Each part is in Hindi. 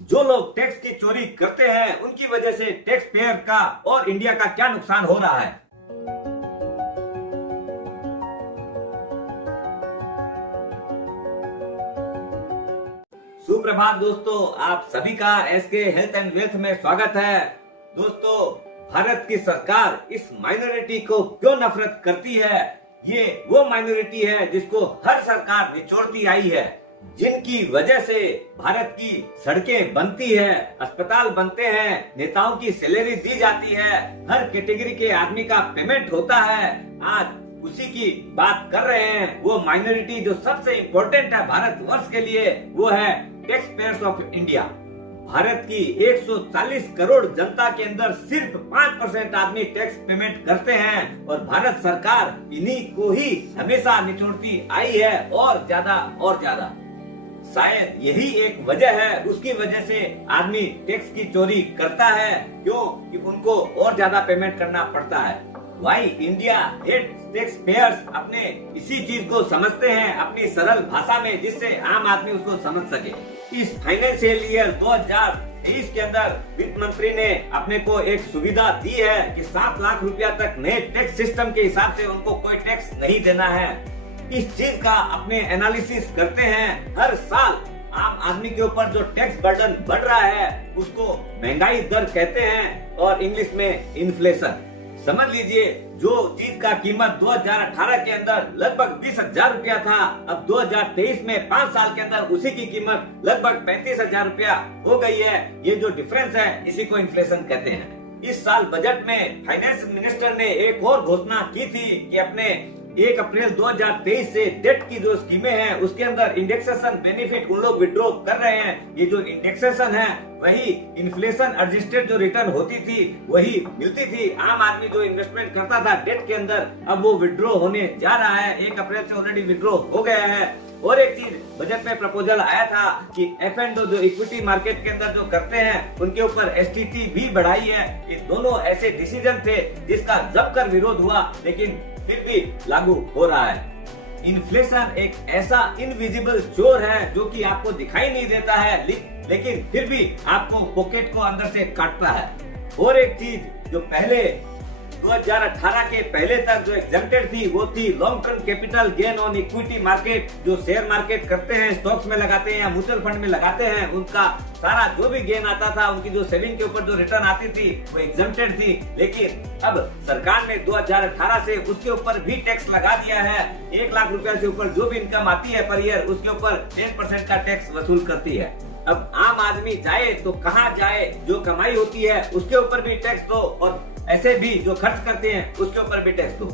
जो लोग टैक्स की चोरी करते हैं उनकी वजह से टैक्स पेयर का और इंडिया का क्या नुकसान हो रहा है। सुप्रभात दोस्तों, आप सभी का एसके हेल्थ एंड वेल्थ में स्वागत है। दोस्तों, भारत की सरकार इस माइनॉरिटी को क्यों नफरत करती है? ये वो माइनॉरिटी है जिसको हर सरकार निचोड़ती आई है, जिनकी वजह से भारत की सड़कें बनती है, अस्पताल बनते हैं, नेताओं की सैलरी दी जाती है, हर कैटेगरी के आदमी का पेमेंट होता है। आज उसी की बात कर रहे हैं। वो माइनॉरिटी जो सबसे इम्पोर्टेंट है भारतवर्ष के लिए, वो है tax payers of India. Bharat की 140 करोड़ जनता के अंदर सिर्फ 5% आदमी टैक्स पेमेंट करते हैं और भारत सरकार इन्हीं को ही हमेशा निचोड़ती आई है और ज्यादा। शायद यही एक वजह है, उसकी वजह से आदमी टैक्स की चोरी करता है। क्यों? कि उनको और ज्यादा पेमेंट करना पड़ता है। Why India hate tax payers अपने इसी चीज को समझते हैं अपनी सरल भाषा में, जिससे आम आदमी उसको समझ सके। इस फाइनेंशियल ईयर 2023 के अंदर वित्त मंत्री ने अपने को एक सुविधा दी है कि 7 लाख रुपया तक नए टैक्स सिस्टम के हिसाब से उनको कोई टैक्स नहीं देना है। इस चीज का अपने एनालिसिस करते हैं। हर साल आम आदमी के ऊपर जो टैक्स बर्डन बढ़ रहा है उसको महंगाई दर कहते हैं और इंग्लिश में इन्फ्लेशन। समझ लीजिए, जो चीज का कीमत 2018 के अंदर लगभग 20,000 रुपया था, अब 2023 में 5 साल के अंदर उसी की कीमत लगभग 35,000 रुपया हो गई है। ये जो डिफरेंस है इसी को इन्फ्लेशन कहते हैं। इस साल बजट में फाइनेंस मिनिस्टर ने एक और घोषणा की थी कि अपने 1 अप्रैल 2023 से डेट की जो स्कीमें हैं उसके अंदर इंडेक्सेशन बेनिफिट उन लोग विड्रॉ कर रहे हैं। ये जो इंडेक्सेशन है वही इन्फ्लेशन एडजस्टेड जो रिटर्न होती थी वही मिलती थी। आम आदमी जो इन्वेस्टमेंट करता था डेट के अंदर, अब वो विड्रॉ होने जा रहा है। 1 अप्रैल से ऑलरेडी विड्रॉ हो गया है। और एक चीज बजट में प्रपोजल आया था कि F&O जो इक्विटी मार्केट के अंदर जो करते हैं उनके ऊपर STT भी बढ़ाई है। ये दोनों ऐसे डिसीजन थे जिसका जमकर विरोध हुआ, लेकिन फिर भी लागू हो रहा है। इन्फ्लेशन एक ऐसा इनविजिबल चोर है जो कि आपको दिखाई नहीं देता है, लेकिन फिर भी आपको पॉकेट को अंदर से काटता है। और एक चीज जो पहले 2018 के पहले तक जो एग्जेम्प्टेड थी वो थी long term capital gain on equity market. जो शेयर मार्केट करते हैं, स्टॉक्स में लगाते हैं या म्यूचुअल फंड में लगाते हैं, उनका सारा जो भी गेन आता था, उनकी जो सेविंग के ऊपर जो रिटर्न आती थी वो एग्जेम्प्टेड थी। लेकिन अब सरकार ने 2018 से उसके ऊपर भी टैक्स लगा दिया है। 1 लाख रुपया से ऊपर जो भी इनकम आती है पर ईयर, उसके ऊपर 10% का टैक्स वसूल करती है। अब आम आदमी जाए तो कहाँ जाए? जो कमाई होती है उसके ऊपर भी टैक्स दो और ऐसे भी जो खर्च करते हैं उसके ऊपर भी टैक्स दो।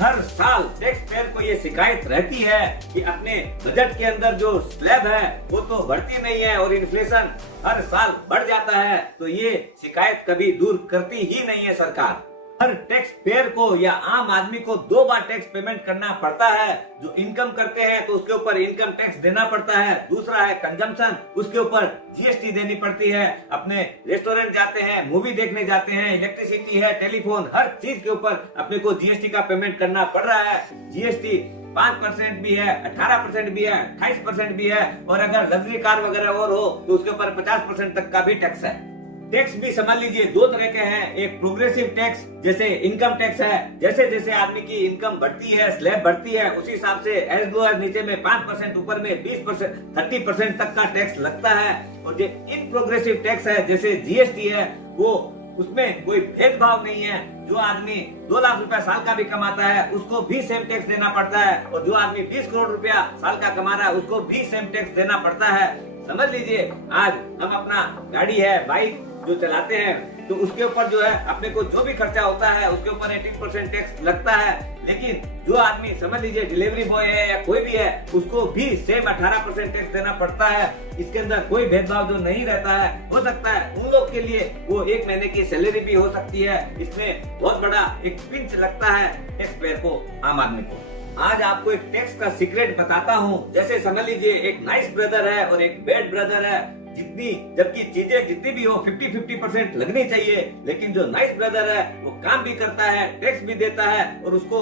हर साल टैक्स पेयर को ये शिकायत रहती है कि अपने बजट के अंदर जो स्लैब है वो तो बढ़ती नहीं है और इन्फ्लेशन हर साल बढ़ जाता है। तो ये शिकायत कभी दूर करती ही नहीं है सरकार। हर टैक्स पेयर को या आम आदमी को 2 बार टैक्स पेमेंट करना पड़ता है। जो इनकम करते हैं तो उसके ऊपर इनकम टैक्स देना पड़ता है। दूसरा है कंजम्पशन, उसके ऊपर GST देनी पड़ती है। अपने रेस्टोरेंट जाते हैं, मूवी देखने जाते हैं, इलेक्ट्रिसिटी है, टेलीफोन, हर चीज के ऊपर अपने को GST का पेमेंट करना पड़ रहा है। GST 5% भी है, 18% भी है, 28% भी है और अगर लग्जरी कार वगैरह और हो तो उसके ऊपर 50% तक का भी टैक्स है। टैक्स भी समझ लीजिए 2 तरह के हैं। एक प्रोग्रेसिव टैक्स जैसे इनकम टैक्स है, जैसे जैसे आदमी की इनकम बढ़ती है, स्लैब बढ़ती है, उसी हिसाब से एज लो एज नीचे में 5%, ऊपर में 20%, 30% तक का टैक्स लगता है। और जो इन प्रोग्रेसिव टैक्स है जैसे GST है, वो उसमें कोई भेदभाव नहीं है। जो आदमी 2 लाख रुपया साल का भी कमाता है उसको भी सेम टैक्स देना पड़ता है और जो आदमी 20 करोड़ रुपया साल का कमा रहा है उसको भी सेम टैक्स देना पड़ता है। समझ लीजिए, आज हम अपना गाड़ी है, बाइक जो चलाते हैं तो उसके ऊपर जो है अपने को जो भी खर्चा होता है उसके ऊपर 18% टैक्स लगता है। लेकिन जो आदमी समझ लीजिए डिलीवरी बॉय है या कोई भी है, उसको भी सेम 18% टैक्स देना पड़ता है। इसके अंदर कोई भेदभाव जो नहीं रहता है। हो सकता है उन लोग के लिए वो 1 महीने की सैलरी भी हो सकती है। इसमें बहुत बड़ा एक पिंच लगता है टैक्स पेयर को, आम आदमी को। आज आपको एक टैक्स का सीक्रेट बताता हूँ। जैसे समझ लीजिए एक नाइस ब्रदर है और एक बैड ब्रदर है। जबकि चीजें जितनी भी हो 50-50% लगनी चाहिए, लेकिन जो नाइस ब्रदर है वो काम भी करता है, टैक्स भी देता है और उसको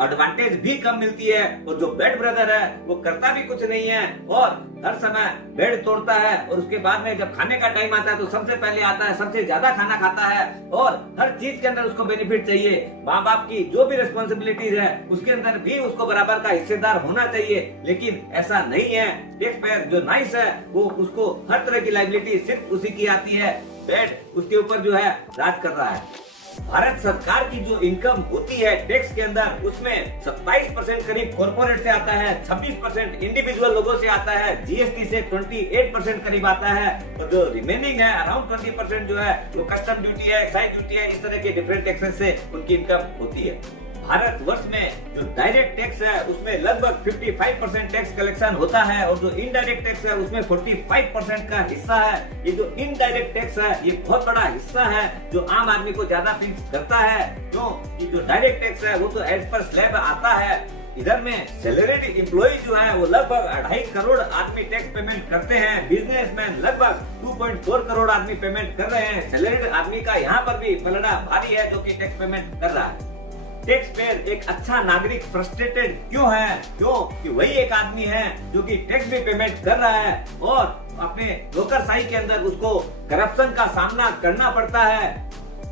एडवांटेज भी कम मिलती है। और जो बेड ब्रदर है वो करता भी कुछ नहीं है और हर समय बेड तोड़ता है, और उसके बाद में जब खाने का टाइम आता है तो सबसे पहले आता है, सबसे ज्यादा खाना खाता है और हर चीज के अंदर उसको बेनिफिट चाहिए। माँ बाप की जो भी रिस्पॉन्सिबिलिटीज है उसके अंदर भी उसको बराबर का हिस्सेदार होना चाहिए, लेकिन ऐसा नहीं है। टैक्स पेयर जो नाइस है वो उसको हर तरह की लायबिलिटी सिर्फ उसी की आती है, बेड उसके ऊपर जो है राज कर रहा है। भारत सरकार की जो इनकम होती है टैक्स के अंदर, उसमें 27% करीब कॉर्पोरेट से आता है, 26% इंडिविजुअल लोगों से आता है, जीएसटी से 28% करीब आता है, और जो रिमेनिंग है अराउंड 20% जो है वो कस्टम ड्यूटी है, एक्साइज ड्यूटी है, इस तरह के डिफरेंट टैक्सेस से उनकी इनकम होती है। भारत वर्ष में जो डायरेक्ट टैक्स है उसमें लगभग 55% टैक्स कलेक्शन होता है, और जो इनडायरेक्ट टैक्स है उसमें 45% का हिस्सा है। ये जो इनडायरेक्ट टैक्स है ये बहुत बड़ा हिस्सा है जो आम आदमी को ज्यादा पिंच करता है, क्यों कि जो डायरेक्ट टैक्स है वो तो एज पर स्लैब आता है। इधर में सैलरीड एम्प्लॉय जो है वो लगभग 2.5 करोड़ आदमी टैक्स पेमेंट करते हैं, बिजनेसमैन लगभग 2.4 करोड़ आदमी पेमेंट कर रहे हैं। सैलरीड आदमी का यहाँ पर भी पलड़ा भारी है जो कि टैक्स पेमेंट कर रहा है। टैक्स पेयर एक अच्छा नागरिक फ्रस्ट्रेटेड क्यों है? क्यों कि वही एक आदमी है जो कि टैक्स भी पेमेंट कर रहा है और अपने नौकरशाही के अंदर उसको करप्शन का सामना करना पड़ता है।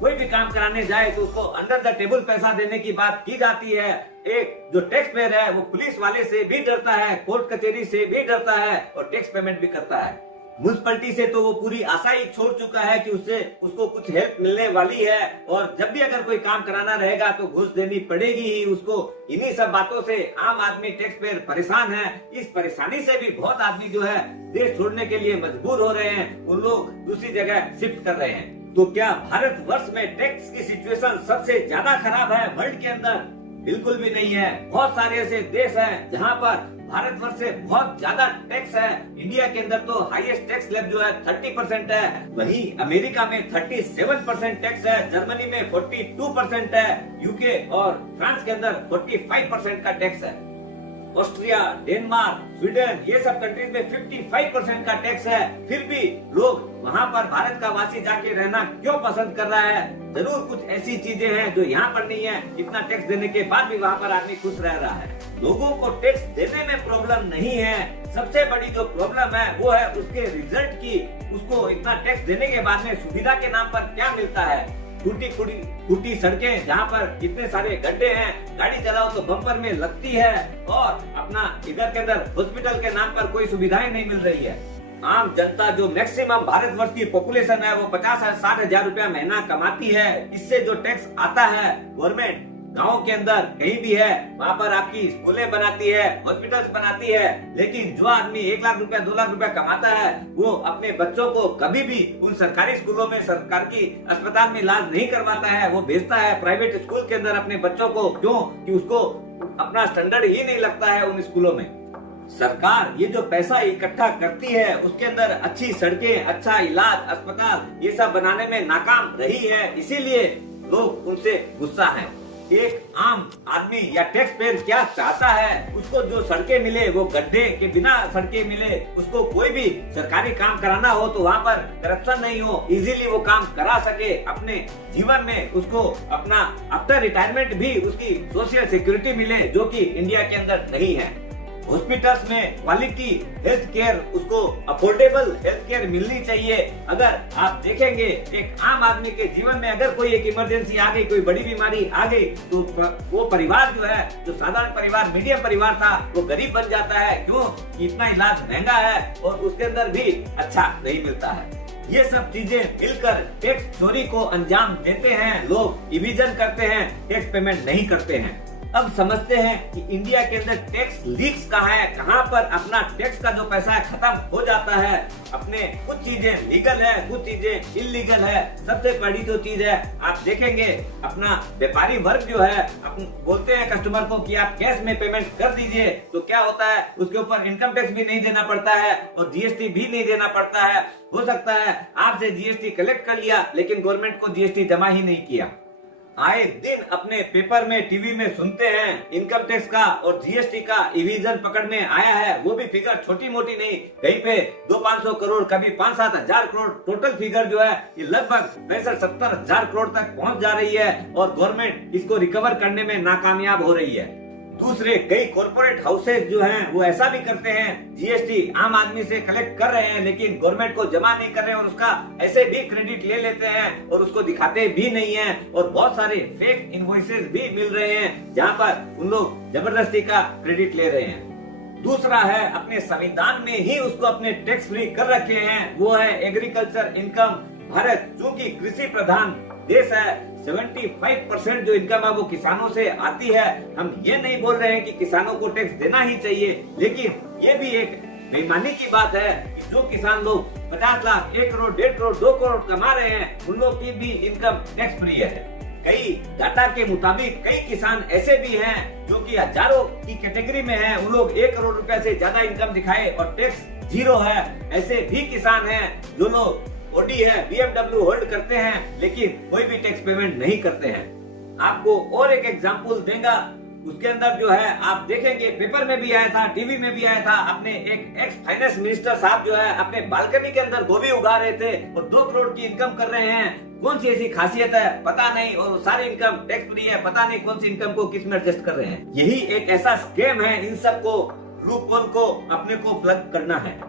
कोई भी काम कराने जाए तो उसको अंडर द टेबल पैसा देने की बात की जाती है। एक जो टैक्स पेयर है वो पुलिस वाले से भी डरता है, कोर्ट कचहरी से भी डरता है और टैक्स पेमेंट भी करता है। म्युनिसिपैलिटी से तो वो पूरी आशा ही छोड़ चुका है कि उससे उसको कुछ हेल्प मिलने वाली है, और जब भी अगर कोई काम कराना रहेगा तो घूस देनी पड़ेगी ही उसको। इन्हीं सब बातों से आम आदमी टैक्स पेयर परेशान है। इस परेशानी से भी बहुत आदमी जो है देश छोड़ने के लिए मजबूर हो रहे हैं, उन लोग दूसरी जगह शिफ्ट कर रहे हैं। तो क्या भारत वर्ष में टैक्स की सिचुएशन सबसे ज्यादा खराब है वर्ल्ड के अंदर? बिल्कुल भी नहीं है। बहुत सारे ऐसे देश हैं जहाँ पर भारतवर्ष से बहुत ज्यादा टैक्स है। इंडिया के अंदर तो हाईएस्ट टैक्स स्लैब जो है 30% है, वहीं अमेरिका में 37% टैक्स है, जर्मनी में 42% है, यूके और फ्रांस के अंदर 45% का टैक्स है। ऑस्ट्रिया, डेनमार्क, स्वीडन ये सब कंट्रीज में 55% का टैक्स है। फिर भी लोग वहाँ पर भारत का वासी जाके रहना क्यों पसंद कर रहा है? जरूर कुछ ऐसी चीजें हैं जो यहाँ पर नहीं है। इतना टैक्स देने के बाद भी वहाँ पर आदमी खुश रह रहा है। लोगों को टैक्स देने में प्रॉब्लम नहीं है, सबसे बड़ी जो प्रॉब्लम है वो है उसके रिजल्ट की। उसको इतना टैक्स देने के बाद में सुविधा के नाम पर क्या मिलता है? टूटी सड़कें जहाँ पर इतने सारे गड्ढे हैं, गाड़ी चलाओ तो बम्पर में लगती है, और अपना इधर के अंदर हॉस्पिटल के नाम पर कोई सुविधाएं नहीं मिल रही है। आम जनता जो मैक्सिमम भारतवर्ष की पॉपुलेशन है वो 50-60 हजार रुपया महीना कमाती है। इससे जो टैक्स आता है गवर्नमेंट गांव के अंदर कहीं भी है वहाँ पर आपकी स्कूलें बनाती है, हॉस्पिटल्स बनाती है, लेकिन जो आदमी 1 लाख रुपया 2 लाख रुपया कमाता है वो अपने बच्चों को कभी भी उन सरकारी स्कूलों में, सरकार की अस्पताल में इलाज नहीं करवाता है। वो भेजता है प्राइवेट स्कूल के अंदर अपने बच्चों को, क्यों कि उसको अपना स्टैंडर्ड ही नहीं लगता है उन स्कूलों में। सरकार ये जो पैसा इकट्ठा करती है उसके अंदर अच्छी सड़कें, अच्छा इलाज, अस्पताल ये सब बनाने में नाकाम रही है, इसीलिए लोग उनसे गुस्सा है। एक आम आदमी या टैक्स पेयर क्या चाहता है? उसको जो सड़कें मिले वो गड्ढे के बिना सड़कें मिले, उसको कोई भी सरकारी काम कराना हो तो वहाँ पर करप्शन नहीं हो, इजीली वो काम करा सके अपने जीवन में, उसको अपना आफ्टर रिटायरमेंट भी उसकी सोशल सिक्योरिटी मिले जो कि इंडिया के अंदर नहीं है। हॉस्पिटल्स में क्वालिटी हेल्थ केयर, उसको अफोर्डेबल हेल्थ केयर मिलनी चाहिए। अगर आप देखेंगे एक आम आदमी के जीवन में अगर कोई एक इमरजेंसी आ गई, कोई बड़ी बीमारी आ गई, तो वो परिवार जो है, जो साधारण परिवार, मीडियम परिवार था, वो गरीब बन जाता है। क्यों? इतना इलाज महंगा है और उसके अंदर भी अच्छा नहीं मिलता है। ये सब चीजें मिलकर टैक्स चोरी को अंजाम देते हैं। लोग इविजन करते हैं, टैक्स पेमेंट नहीं करते हैं। अब समझते हैं कि इंडिया के अंदर टैक्स लीक्स कहाँ है, कहाँ पर अपना टैक्स का जो पैसा है खत्म हो जाता है। अपने कुछ चीजें लीगल है, कुछ चीजें इलीगल है। सबसे बड़ी जो चीज है आप देखेंगे, अपना व्यापारी वर्ग जो है, बोलते हैं कस्टमर को कि आप कैश में पेमेंट कर दीजिए, तो क्या होता है उसके ऊपर इनकम टैक्स भी नहीं देना पड़ता है और जीएसटी भी नहीं देना पड़ता है। हो सकता है आपसे जीएसटी कलेक्ट कर लिया लेकिन गवर्नमेंट को जीएसटी जमा ही नहीं किया। आए दिन अपने पेपर में, टीवी में सुनते हैं इनकम टैक्स का और जीएसटी का इविजन पकड़ में आया है। वो भी फिगर छोटी मोटी नहीं, कहीं पे 200-500 करोड़, कभी 5-7 हजार करोड़। टोटल फिगर जो है ये लगभग 65-70 हजार करोड़ तक पहुंच जा रही है और गवर्नमेंट इसको रिकवर करने में नाकामयाब हो रही है। दूसरे कई कॉर्पोरेट हाउसेज जो हैं वो ऐसा भी करते हैं, जीएसटी आम आदमी से कलेक्ट कर रहे हैं लेकिन गवर्नमेंट को जमा नहीं कर रहे हैं और उसका ऐसे भी क्रेडिट ले लेते हैं और उसको दिखाते भी नहीं हैं और बहुत सारे फेक इनवॉइसेस भी मिल रहे हैं जहां पर उन लोग जबरदस्ती का क्रेडिट ले रहे हैं। दूसरा है अपने संविधान में ही उसको अपने टैक्स फ्री कर रखे हैं, वो है एग्रीकल्चर इनकम। भारत चूंकि कृषि प्रधान देश है, 75% जो इनकम है वो किसानों से आती है। हम ये नहीं बोल रहे हैं कि किसानों को टैक्स देना ही चाहिए, लेकिन ये भी एक बेईमानी की बात है कि जो किसान लोग 50 लाख, 1 करोड़, 1.5 करोड़, 2 करोड़ कमा रहे हैं, उन लोग की भी इनकम टैक्स फ्री है। कई डाटा के मुताबिक कई किसान ऐसे भी हैं जो कि हजारों की कैटेगरी में हैं, उन लोग 1 करोड़ रुपए से ज्यादा इनकम दिखाए और टैक्स 0 है। ऐसे भी किसान हैं जो लोग ऑडी है, BMW होल्ड करते हैं लेकिन कोई भी टैक्स पेमेंट नहीं करते हैं। आपको और एक एग्जांपल देगा, उसके अंदर जो है आप देखेंगे, पेपर में भी आया था, टीवी में भी आया था, अपने एक एक्स फाइनेंस मिनिस्टर साहब जो है अपने बालकनी के अंदर गोभी उगा रहे थे और 2 करोड़ की इनकम कर रहे हैं। कौन सी ऐसी खासियत है पता नहीं, और सारी इनकम टैक्स फ्री है, पता नहीं कौन सी इनकम को किस में एडजस्ट कर रहे हैं। यही एक ऐसा स्कैम है, इन सबको लूप होल को अपने को प्लग करना है।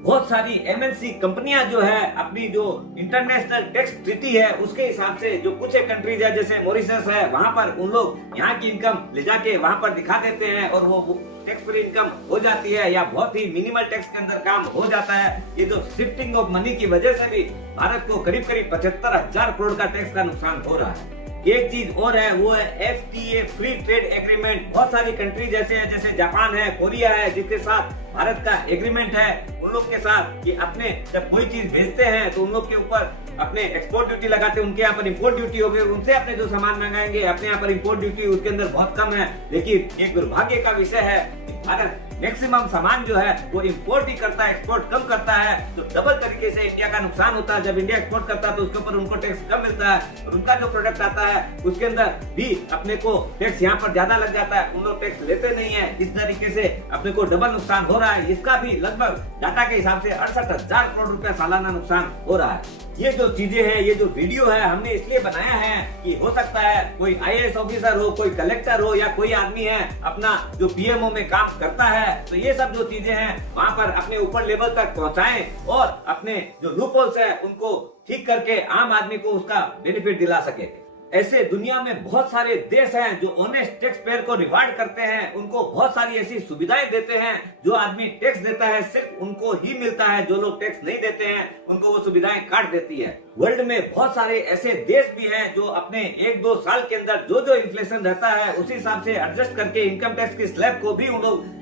बहुत सारी एमएनसी कंपनियां जो है अपनी जो इंटरनेशनल टैक्स ट्रीटी है उसके हिसाब से, जो कुछ एक कंट्रीज है जैसे मॉरिशस है, वहां पर उन लोग यहाँ की इनकम ले जाके वहां पर दिखा देते हैं और वो टैक्स फ्री इनकम हो जाती है या बहुत ही मिनिमल टैक्स के अंदर काम हो जाता है। ये जो शिफ्टिंग ऑफ मनी की वजह से भी भारत को करीब 75 हजार करोड़ का टैक्स का नुकसान हो रहा है। एक चीज और है, वो है FTA फ्री ट्रेड एग्रीमेंट। बहुत सारी कंट्री जैसे है, जैसे जापान है, कोरिया है, जिसके साथ भारत का एग्रीमेंट है उन लोग के साथ कि अपने जब कोई चीज भेजते हैं तो उन लोग के ऊपर अपने एक्सपोर्ट ड्यूटी लगाते हैं, उनके यहाँ पर इम्पोर्ट ड्यूटी होगी, उनसे अपने जो सामान मंगाएंगे अपने यहाँ पर इम्पोर्ट ड्यूटी उसके अंदर बहुत कम है। लेकिन एक दुर्भाग्य का विषय है कि भारत मैक्सिमम सामान जो है वो इम्पोर्ट ही करता है, एक्सपोर्ट कम करता है, तो डबल तरीके से इंडिया का नुकसान होता है। जब इंडिया एक्सपोर्ट करता है तो उसके ऊपर उनको टैक्स कम मिलता है और उनका जो प्रोडक्ट आता है उसके अंदर भी अपने को टैक्स यहाँ पर ज्यादा लग जाता है, उन लोग टैक्स लेते नहीं है। इस तरीके से अपने को डबल नुकसान हो रहा है। इसका भी लगभग डाटा के हिसाब से 68,000 करोड़ रुपया सालाना नुकसान हो रहा है। ये जो चीजें हैं, ये जो वीडियो है हमने इसलिए बनाया है कि हो सकता है कोई IAS ऑफिसर हो, कोई कलेक्टर हो या कोई आदमी है अपना जो PMO में काम करता है, तो ये सब जो चीजें हैं वहां पर अपने ऊपर लेवल तक पहुंचाएं और अपने जो लूपहोल्स है उनको ठीक करके आम आदमी को उसका बेनिफिट दिला सके। ऐसे दुनिया में बहुत सारे देश हैं जो ऑनेस्ट टैक्स पेयर को रिवार्ड करते हैं, उनको बहुत सारी ऐसी सुविधाएं देते हैं। जो आदमी टैक्स देता है सिर्फ उनको ही मिलता है, जो लोग टैक्स नहीं देते हैं उनको वो सुविधाएं काट देती है। वर्ल्ड में बहुत सारे ऐसे देश भी हैं जो अपने 1-2 साल के अंदर जो इन्फ्लेशन रहता है उसी हिसाब से एडजस्ट करके इनकम टैक्स की स्लैब को भी उन लोग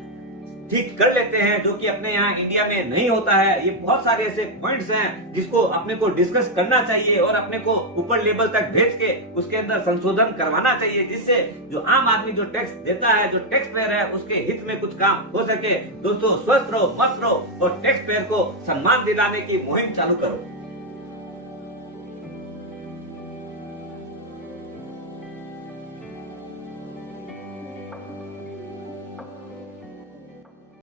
ठीक कर लेते हैं, जो कि अपने यहाँ इंडिया में नहीं होता है। ये बहुत सारे ऐसे पॉइंट्स हैं जिसको अपने को डिस्कस करना चाहिए और अपने को ऊपर लेवल तक भेज के उसके अंदर संशोधन करवाना चाहिए, जिससे जो आम आदमी जो टैक्स देता है, जो टैक्स पेयर है, उसके हित में कुछ काम हो सके। दोस्तों, स्वस्थ रहो, मस्त रहो और टैक्स पेयर को सम्मान दिलाने की मुहिम चालू करो।